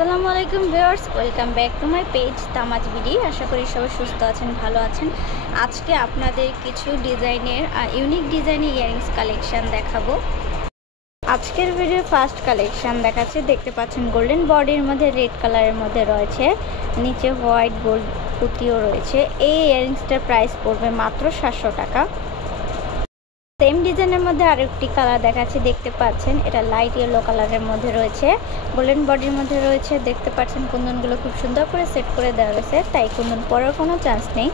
আসসালামু আলাইকুম viewers, welcome back to my page Tamaz BD. আশা করি সবাই সুস্থ আছেন, ভালো আছেন। আজকে আপনাদের কিছু ডিজাইনের ইউনিক ডিজাইনের ইয়ারিংস কালেকশন দেখাবো। আজকের ভিডিও ফার্স্ট কালেকশন দেখাচ্ছে, দেখতে পাচ্ছেন গোল্ডেন বডির মধ্যে রেড কালারের মধ্যে রয়েছে, নিচে হোয়াইট গোল্ড পুঁতিও রয়েছে। এই ইয়ারিংসটার প্রাইস পড়বে মাত্র 700 টাকা। সেম ডিজাইনের মধ্যে আরেকটি কালার দেখাচ্ছি, দেখতে পাচ্ছেন এটা লাইট ইয়েলো কালারের মধ্যে রয়েছে, গোল্ডেন বডির মধ্যে রয়েছে। দেখতে পাচ্ছেন কুন্দনগুলো খুব সুন্দর করে সেট করে দেওয়া রয়েছে, তাই কুন্দন পরার কোনো চান্স নেই।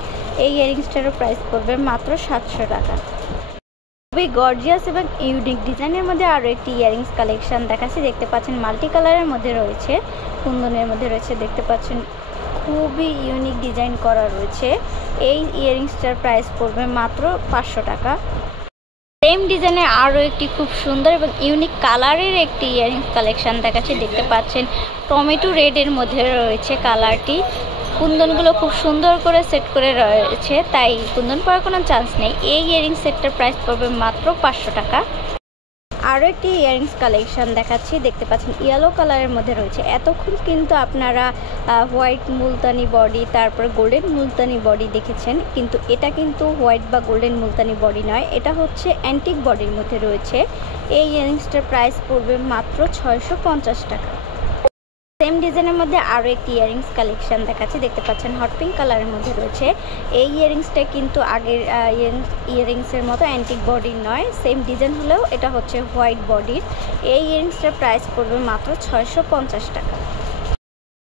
এই ইয়ারিংসটারও প্রাইস পড়বে মাত্র 700 টাকা। খুবই গর্জিয়াস এবং ইউনিক ডিজাইনের মধ্যে আরও একটি ইয়ারিংস কালেকশন দেখাচ্ছি, দেখতে পাচ্ছেন মাল্টি কালারের মধ্যে রয়েছে, কুন্দনের মধ্যে রয়েছে। দেখতে পাচ্ছেন খুবই ইউনিক ডিজাইন করা রয়েছে। এই ইয়ারিংসটার প্রাইস পড়বে মাত্র 500 টাকা। সেম ডিজাইনের আরও একটি খুব সুন্দর এবং ইউনিক কালারের একটি ইয়ারিংস কালেকশন দেখাচ্ছি, দেখতে পাচ্ছেন টমেটো রেডের মধ্যে রয়েছে কালারটি। কুন্দনগুলো খুব সুন্দর করে সেট করে রয়েছে, তাই কুন্দন পরার কোনো চান্স নেই। এই ইয়ারিংস সেটটার প্রাইস পড়বে মাত্র 500 টাকা। আরও একটি ইয়ারিংস কালেকশন দেখাচ্ছি, দেখতে পাচ্ছেন ইয়েলো কালারের মধ্যে রয়েছে। এতক্ষণ কিন্তু আপনারা হোয়াইট মুলতানি বডি, তারপর গোল্ডেন মুলতানি বডি দেখেছেন, কিন্তু এটা কিন্তু হোয়াইট বা গোল্ডেন মুলতানি বডি নয়, এটা হচ্ছে অ্যান্টিক বডির মধ্যে রয়েছে। এই ইয়ারিংসটার প্রাইস পড়বে মাত্র 650 টাকা। সেম ডিজাইনের মধ্যে আরও একটি ইয়ারিংস কালেকশন দেখাচ্ছি, দেখতে পাচ্ছেন হট পিঙ্ক কালারের মধ্যে রয়েছে। এই ইয়ারিংসটা কিন্তু আগের ইয়ারিংসের মতো অ্যান্টিক বডির নয়, সেম ডিজাইন হলেও এটা হচ্ছে হোয়াইট বডির। এই ইয়ারিংসটার প্রাইস পড়বে মাত্র 650 টাকা।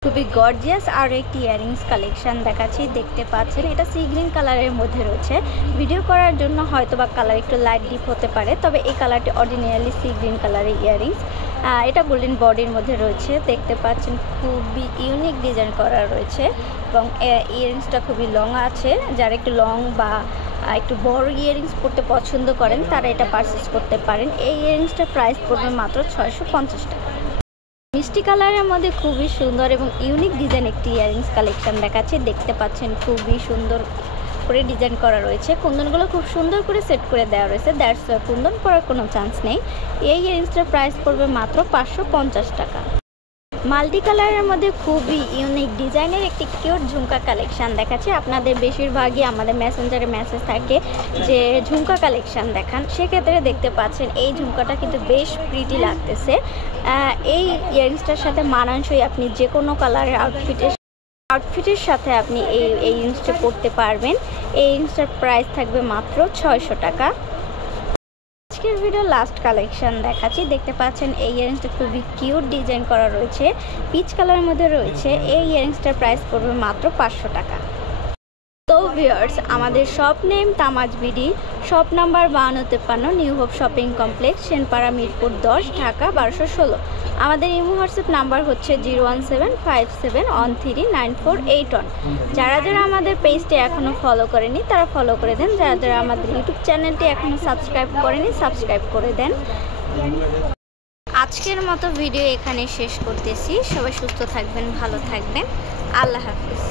খুবই গর্জিয়াস আরও একটি ইয়ারিংস কালেকশন দেখাচ্ছি, দেখতে পাচ্ছেন এটা সি গ্রিন কালারের মধ্যে রয়েছে। ভিডিও করার জন্য হয়তো বা কালার একটু লাইট ডিপ হতে পারে, তবে এই কালারটি অরিজিনালি সি গ্রিন কালারের ইয়ারিংস। এটা গোল্ডেন বডির মধ্যে রয়েছে, দেখতে পাচ্ছেন খুবই ইউনিক ডিজাইন করা রয়েছে এবং ইয়ারিংসটা খুবই লং আছে। যারা একটু লং বা একটু বড় ইয়ারিংস পরতে পছন্দ করেন তারা এটা পারচেস করতে পারেন। এই ইয়ারিংসটার প্রাইস পড়বে মাত্র 650 টাকা। মিষ্টি কালারের মধ্যে খুবই সুন্দর এবং ইউনিক ডিজাইন একটি ইয়ারিংস কালেকশন দেখাচ্ছে, দেখতে পাচ্ছেন খুবই সুন্দর করে ডিজাইন করা রয়েছে। কুন্দনগুলো খুব সুন্দর করে সেট করে দেওয়া রয়েছে, দ্যাটস ওয়াই কুন্দন পরার কোনো চান্স নেই। এই ইয়ারিংসটার প্রাইস পড়বে মাত্র 550 টাকা। মাল্টি কালারের মধ্যে খুবই ইউনিক ডিজাইনের একটি কিউট ঝুমকা কালেকশন দেখাচ্ছে। আপনাদের বেশিরভাগই আমাদের মেসেঞ্জারে মেসেজ থাকে যে ঝুমকা কালেকশন দেখান, সেক্ষেত্রে দেখতে পাচ্ছেন এই ঝুমকাটা কিন্তু বেশ প্রিটি লাগতেছে। এই ইয়ারিংসটার সাথে মানানসই আপনি যে কোনো কালারের আউটফিটের সাথে আপনি এই ইয়ারিংসটা পরতে পারবেন। এই ইয়ারিংসটার প্রাইস থাকবে মাত্র 600 টাকা। আজকের ভিডিও লাস্ট কালেকশন দেখাচ্ছি, দেখতে পাচ্ছেন এই ইয়ারিংসটা খুবই কিউট ডিজাইন করা রয়েছে, পিচ কালারের মধ্যে রয়েছে। এই ইয়ারিংসটার প্রাইস পড়বে মাত্র 500 টাকা। তো ভিউয়ার্স, আমাদের shop name Tamaz BD, shop number 5253, new hope shopping complex, Senpara, Mirpur 10, Dhaka 1216। আমাদের ইমো হোয়াটসঅ্যাপ নাম্বার হচ্ছে 01757139481। যারা যারা আমাদের পেজটি এখনও ফলো করেনি তারা ফলো করে দেন, যারা যারা আমাদের ইউটিউব চ্যানেলটি এখনও সাবস্ক্রাইব করেনি সাবস্ক্রাইব করে দেন। আজকের মতো ভিডিও এখানে শেষ করতেছি। সবাই সুস্থ থাকবেন, ভালো থাকবেন, আল্লাহ হাফিজ।